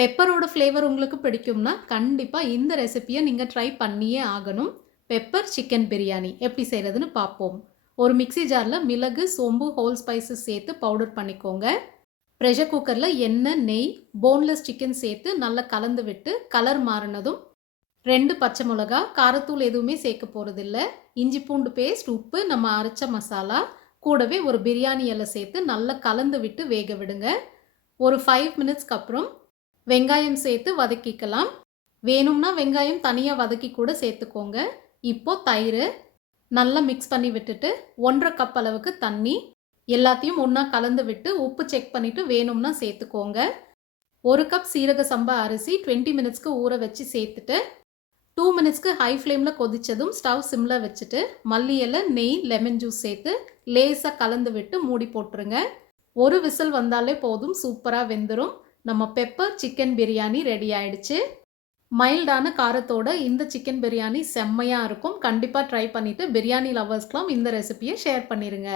பெப்பரோட flavour உங்களுக்கு பிடிக்கும்னா, கண்டிப்பா இந்த ரெசிபிய நீங்க ட்ரை பண்ணியே ஆகணும். பெப்பர் சிக்கன் பிரியாணி எப்படி செய்றதுன்னு பார்ப்போம். ஒரு மிக்ஸி ஜார்ல மிளகு, சோம்பு, ஹோல் ஸ்பைசஸ் சேர்த்து பவுடர் பண்ணிக்கோங்க. பிரஷர் குக்கர்ல எண்ணெய், நெய், போன்லெஸ் சிக்கன் சேர்த்து நல்லா கலந்து விட்டு, கலர் மாறுனதும் 2 பச்சை மிளகா, காரத்தூள் எதுவுமே சேர்க்க போறதில்ல. இஞ்சி பூண்டு பேஸ்ட், உப்பு, நம்ம அரைச்ச மசாலா, கூடவே ஒரு பிரியாணி இலை சேர்த்து நல்லா கலந்து விட்டு வேக விடுங்க. ஒரு 5 மினிட்ஸ்க்கு அப்புறம் வெங்காயம் சேர்த்து வதக்கிக்கலாம். வேணும்னா வெங்காயம் தனியா வதக்கி கூட சேர்த்துக்கோங்க. இப்போ தயிர் நல்லா மிக்ஸ் பண்ணி விட்டுட்டு 1 1/2 கப் அளவுக்கு தண்ணி எல்லாத்தையும் ஒண்ணா கலந்து விட்டு உப்பு செக் பண்ணிட்டு வேணும்னா சேர்த்துக்கோங்க. 1 கப் சீரக சம்பா அரிசி 20 மினிட்ஸ்க்கு ஊற வச்சு சேர்த்துட்டு 2 மினிட்ஸ்க்கு ஹை ஃப்ளேம்ல கொதிச்சதும் ஸ்டவ் சிம்ல வச்சுட்டு மல்லி இலை, நெய், லெமன் ஜூஸ் சேர்த்து லேசா கலந்து விட்டு மூடி போட்டுருங்க. ஒரு விசில் வந்தாலே போதும், சூப்பரா வெந்துரும். நம்ம பெப்பர் சிக்கன் பிரியாணி ரெடி ஆயிடுச்சு. மைல்டான காரத்தோட இந்த சிக்கன் பிரியாணி செம்மையா இருக்கும். கண்டிப்பா ட்ரை பண்ணிட்டு பிரியாணி லவர்ஸ்க்குலாம் இந்த ரெசிபிய ஷேர் பண்ணிருங்க.